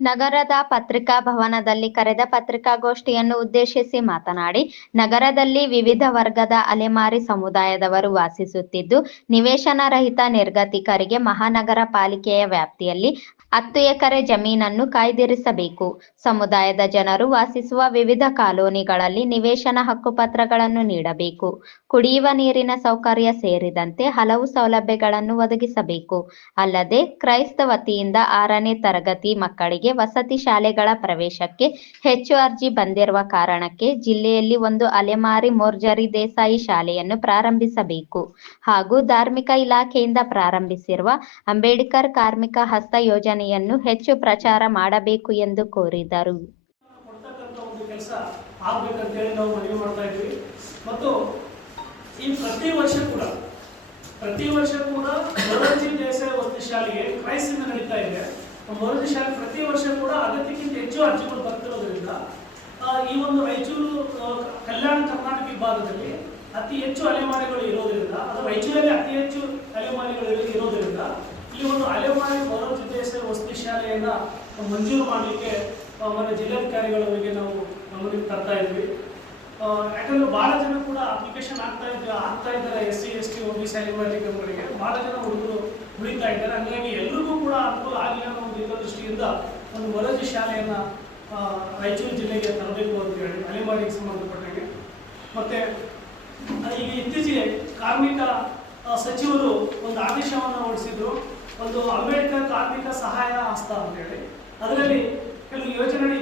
ನಗರದ ಪತ್ರಿಕಾ ಭವನದಲ್ಲಿ ಕರೆದ ಪತ್ರಿಕಾಗೋಷ್ಠಿಯನ್ನು ಉದ್ದೇಶಿಸಿ ಮಾತನಾಡಿ, ನಗರದಲ್ಲಿ ವಿವಿಧ ವರ್ಗದ ಅಲೆಮಾರಿ ಸಮುದಾಯದವರು ವಾಸಿಸುತ್ತಿದ್ದು, ನಿವೇಶನ ರಹಿತ ನಿರ್ಗತಿಕರಿಗೆ ಮಹಾನಗರ ಪಾಲಿಕೆಯ ವ್ಯಾಪ್ತಿಯಲ್ಲಿ 10 ಎಕರೆ ಜಮೀನನ್ನು ಕಾಯ್ದಿರಿಸಬೇಕು. ಸಮುದಾಯದ ಜನರು ವಾಸಿಸುವ ವಿವಿಧ ಕಾಲೋನಿಗಳಲ್ಲಿ ನಿವೇಶನ ಹಕ್ಕುಪತ್ರಗಳನ್ನು ನೀಡಬೇಕು. ಕುಡಿಯುವ ನೀರಿನ ಸೌಕರ್ಯ ಸೇರಿದಂತೆ ಹಲವು ಸೌಲಭ್ಯಗಳನ್ನು ಒದಗಿಸಬೇಕು. ಅಲ್ಲದೆ, ಕ್ರೈಸ್ತ ವತಿಯಿಂದ 6ನೇ ತರಗತಿ ಮಕ್ಕಳಿಗೆ ವಸತಿ ಶಾಲೆಗಳ ಪ್ರವೇಶಕ್ಕೆ ಹೆಚ್ಚು ಅರ್ಜಿ ಬಂದಿರುವ ಕಾರಣಕ್ಕೆ ಜಿಲ್ಲೆಯಲ್ಲಿ ಒಂದು ಅಲೆಮಾರಿ ಮೊರ್ಜರಿ ದೇಸಾಯಿ ಶಾಲೆಯನ್ನು ಪ್ರಾರಂಭಿಸಬೇಕು ಹಾಗೂ ಧಾರ್ಮಿಕ ಇಲಾಖೆಯಿಂದ ಪ್ರಾರಂಭಿಸಿರುವ ಅಂಬೇಡ್ಕರ್ ಕಾರ್ಮಿಕ ಹಸ್ತ ಯೋಜನೆಯನ್ನು ಹೆಚ್ಚು ಪ್ರಚಾರ ಮಾಡಬೇಕು ಎಂದು ಕೋರಿದರು. ಪ್ರತಿ ವರ್ಷ ಕೂಡ ಮೊರಾರ್ಜಿ ದೇಸಾಯಿ ವಸತಿ ಶಾಲೆಗೆ ಕ್ರೈಸ್ತ ನಡೀತಾ ಇದೆ. ಮೊರಾರ್ಜಿ ಶಾಲೆ ಪ್ರತಿ ವರ್ಷ ಕೂಡ ಅಗತ್ಯಕ್ಕಿಂತ ಹೆಚ್ಚು ಅರ್ಜಿಗಳು ಬರ್ತಿರೋದ್ರಿಂದ ಈ ಒಂದು ರಾಯಚೂರು ಕಲ್ಯಾಣ ಕರ್ನಾಟಕ ವಿಭಾಗದಲ್ಲಿ ಅತಿ ಹೆಚ್ಚು ಅಲೆಮಾರಿಗಳು ಇರೋದ್ರಿಂದ, ಅದು ರಾಯಚೂರಲ್ಲಿ ಅತಿ ಹೆಚ್ಚು ಅಲೆಮಾರಿಗಳು ಇರೋದ್ರಿಂದ ಈ ಒಂದು ಅಲೆಮಾರಿ ಮೊರಾರ್ಜಿ ದೇಸಾಯಿ ವಸತಿ ಶಾಲೆಯನ್ನ ಮಂಜೂರು ಮಾಡಲಿಕ್ಕೆ ಮನೆ ಜಿಲ್ಲಾಧಿಕಾರಿಗಳವರಿಗೆ ನಾವು ಗಮನಕ್ಕೆ ತರ್ತಾ ಇದ್ವಿ. ಯಾಕಂದ್ರೆ ಬಹಳ ಜನ ಕೂಡ ಅಪ್ಲಿಕೇಶನ್ ಆಗ್ತಾ ಇದ್ದಾರೆ. SC ST OBC ಅಲೆಮಾರಿಗಳಿಗೆ ಬಹಳ ಜನ ಹುಡುಗರು ಉಳಿತಾ ಇದ್ದಾರೆ. ಹಾಗಾಗಿ ಎಲ್ರಿಗೂ ಕೂಡ ಅನುಕೂಲ ಆಗಲಿ ಅನ್ನೋ ಒಂದು ದೃಷ್ಟಿಯಿಂದ ಒಂದು ಮೊರಾರ್ಜಿ ಶಾಲೆಯನ್ನ ರಾಯಚೂರು ಜಿಲ್ಲೆಗೆ ತರಬೇಕು ಅಂತ ಹೇಳಿ ಅಲೆಮಾರಿಗೆ ಸಂಬಂಧಪಟ್ಟಾಗೆ. ಮತ್ತೆ ಈಗ ಇತ್ತೀಚೆಗೆ ಕಾರ್ಮಿಕ ಸಚಿವರು ಒಂದು ಆದೇಶವನ್ನು ಹೊರಡಿಸಿದ್ರು, ಒಂದು ಅಂಬೇಡ್ಕರ್ ಕಾರ್ಮಿಕ ಸಹಾಯ ಹಸ್ತ ಅಂತ ಹೇಳಿ. ಅದರಲ್ಲಿ ಕೆಲವು ಯೋಜನೆ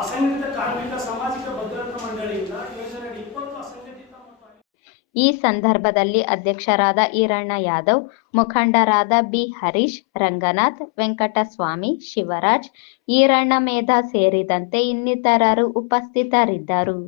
ಅಸಂಘಟಿತ ಕಾರ್ಮಿಕ ಸಾಮಾಜಿಕ ಭದ್ರತಾ ಮಂಡಳಿಯಿಂದ ಯೋಜನೆ 20 ಅಸಂಘಟಿತ ಮತ್ತು ಈ ಸಂದರ್ಭದಲ್ಲಿ ಅಧ್ಯಕ್ಷರಾದ ಈರಣ್ಣ ಯಾದವ್, ಮುಖಂಡರಾದ ಬಿ ಹರೀಶ್, ರಂಗನಾಥ್, ವೆಂಕಟಸ್ವಾಮಿ, ಶಿವರಾಜ್, ಈರಣ್ಣ ಮೇಧಾ ಸೇರಿದಂತೆ ಇನ್ನಿತರರು ಉಪಸ್ಥಿತರಿದ್ದರು.